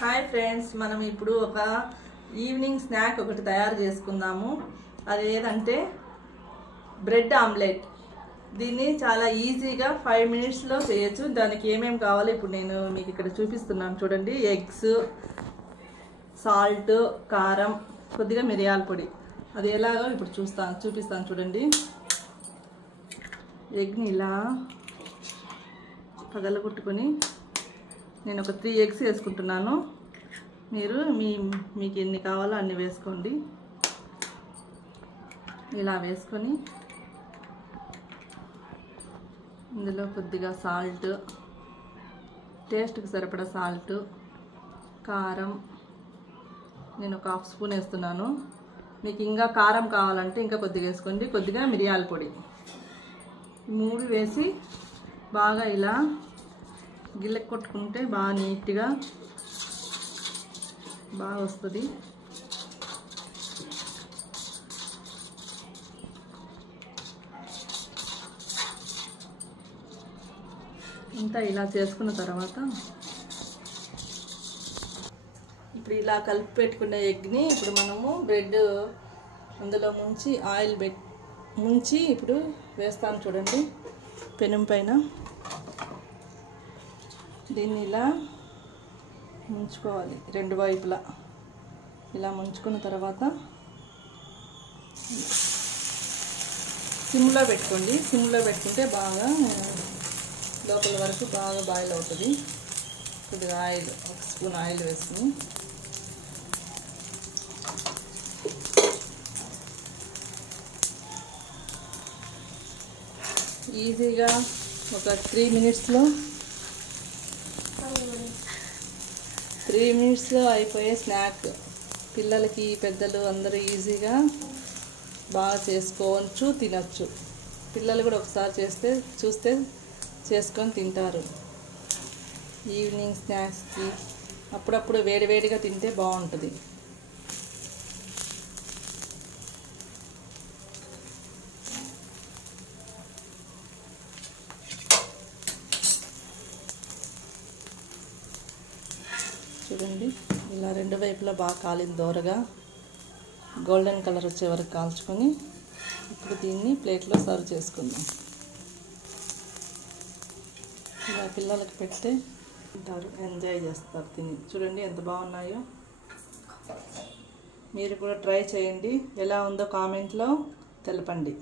Hi friends, మనం ఇప్పుడు ఒక ఈవినింగ్ స్నాక్ ఒకటి తయారు చేసుకుందాము. అది ఏదంటే బ్రెడ్ ఆమ్లెట్. దీన్ని చాలా ఈజీగా 5 మినిట్స్లో చేయొచ్చు. దానికి ఏమేమి కావాలో ఇప్పుడు నేను మీకు ఇక్కడ చూపిస్తున్నాను చూడండి. ఎగ్స్, సాల్ట్, కారం, కొద్దిగా మిరియాల పొడి. అది ఎలాగో ఇప్పుడు చూపిస్తాను చూడండి. ఎగ్ని ఇలా పగలగొట్టుకొని నేను ఒక 3 ఎగ్స్ వేసుకుంటున్నాను. మీరు మీకు ఎన్ని కావాలో అన్ని వేసుకోండి. ఇలా వేసుకొని ఇందులో కొద్దిగా సాల్ట్, టేస్ట్కి సరిపడా సాల్ట్, కారం నేను ఒక 1/2 స్పూన్ వేస్తున్నాను. మీకు ఇంకా కారం కావాలంటే ఇంకా కొద్దిగా వేసుకోండి. కొద్దిగా మిరియాల పొడి. 3 వేసి బాగా ఇలా గిల్లె కొట్టుకుంటే బాగా నీట్గా బాగా వస్తుంది. ఇంతా ఇలా చేసుకున్న తర్వాత ఇప్పుడు ఇలా కలిపి పెట్టుకున్న ఎగ్ని ఇప్పుడు మనము బ్రెడ్ అందులో ముంచి ఇప్పుడు వేస్తాను చూడండి. పెనం పైన దీన్ని ఇలా ముంచుకోవాలి. 2 వైపులా ఇలా ముంచుకున్న తర్వాత సిమ్లో పెట్టుకోండి. సిమ్లో పెట్టుకుంటే బాగా లోపల వరకు బాగా బాయిల్ అవుతుంది. కొద్దిగా ఆయిల్, 1 స్పూన్ ఆయిల్ వేసుకుని ఈజీగా ఒక 3 మినిట్స్లో అయిపోయే స్నాక్. పిల్లలకి, పెద్దలు అందరూ ఈజీగా బాగా చేసుకోవచ్చు, తినచ్చు. పిల్లలు కూడా ఒకసారి చూస్తే చేసుకొని తింటారు. ఈవినింగ్ స్నాక్స్కి అప్పుడప్పుడు వేడివేడిగా తింటే బాగుంటుంది. చూడండి, ఇలా 2 వైపులా బాగా కాలిన దోరగా గోల్డెన్ కలర్ వచ్చే వరకు కాల్చుకొని ఇప్పుడు దీన్ని ప్లేట్లో సర్వ్ చేసుకుందాం. ఇలా పిల్లలకి పెడితే తింటారు, ఎంజాయ్ చేస్తారు తిని. చూడండి ఎంత బాగున్నాయో. మీరు కూడా ట్రై చేయండి. ఎలా ఉందో కామెంట్లో తెలపండి.